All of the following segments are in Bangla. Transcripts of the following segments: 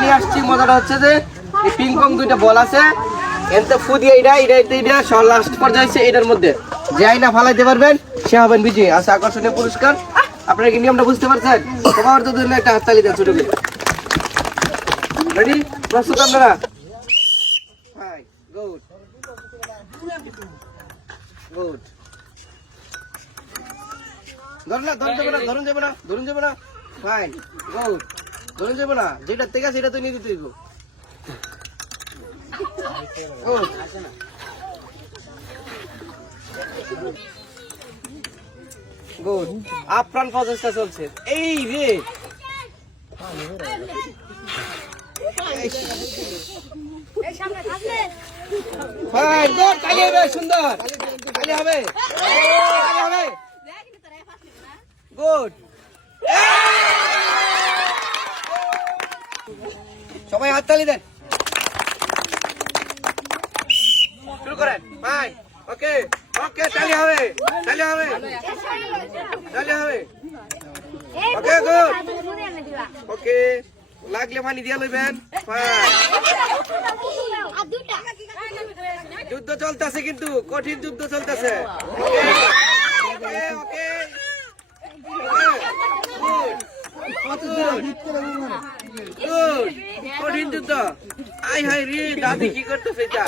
নিয়ে আসছি। মজাটা হচ্ছে যে পিং পং দুইটা বল আছে, এতে ফু দিয়ে এটা লাস্ট পর্যায়ে এটার মধ্যে যাই না ফালাইতে পারবেন সে হবেন বিজয়ী। আছে আকর্ষণীয় পুরস্কার। আপনারা কি নিয়মটা বুঝতে পারছেন? সবার জন্য একটা হাততালি দেন ছোট করে। রেডি? প্রস্তুত আপনারা? Fine, good good. ধরুন যাবে না। Fine, good. ধরুন যাবে না, যেটা থেকে সেটা তো নিয়ে দিতে হইব। Good good. আপ্রাণ প্রচেষ্টা চলছে। এই রে ফাইন, গুড। তালি হবে, সুন্দর তালি হবে, গুড। সবাই হাততালি দেন, শুরু করেন। ফাইন, ওকে ওকে, তালি হবে। ওকে গুড, ওকে। লাগলে পানি দিয়ে লইবেন। যুদ্ধ চলতেছে, কিন্তু কঠিন যুদ্ধ চলতেছে। ওকে কঠিন যুদ্ধ। আই হাই রে, দাদি কি করতেছে এটা?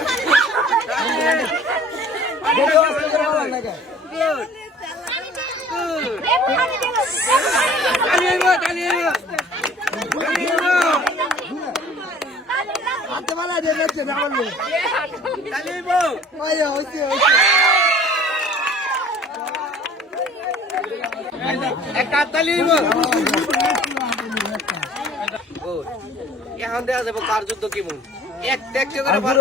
এখন দেখা যাবো কার যুদ্ধ কেমন। একটা করে পার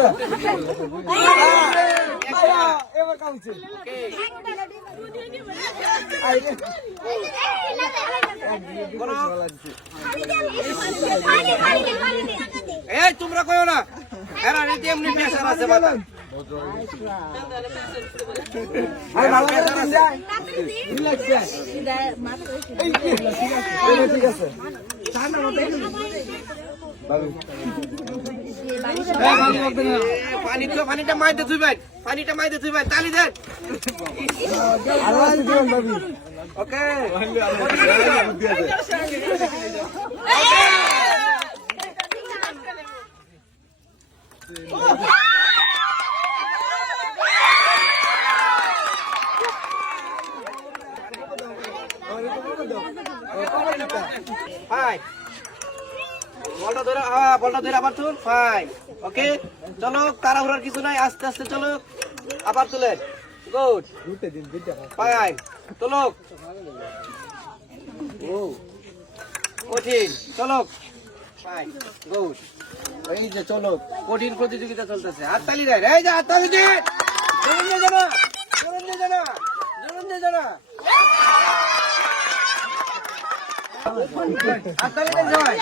এই তোমরা কইও না, এরা রীতি এমনি প্রেসার আছে মাথা। পানিটা মাইতে থুইবেন, তালি দেন। ওকে ফাইন, বলটা ধরে আবার তুল। ফাইন, ওকে। চলো, তাড়াহুড়ার কিছু নাই, আস্তে আস্তে চলো। আবার তুলেন, গুড। ফাইন, চলো। কঠিন, চলো। Fine, good. এই যে চলো, কঠিন প্রতিযোগিতা চলতেছে। হাততালি দেন, এই যে হাততালি দেন। জরুন দিয়ে জানা। হাততালি দেন সবাই।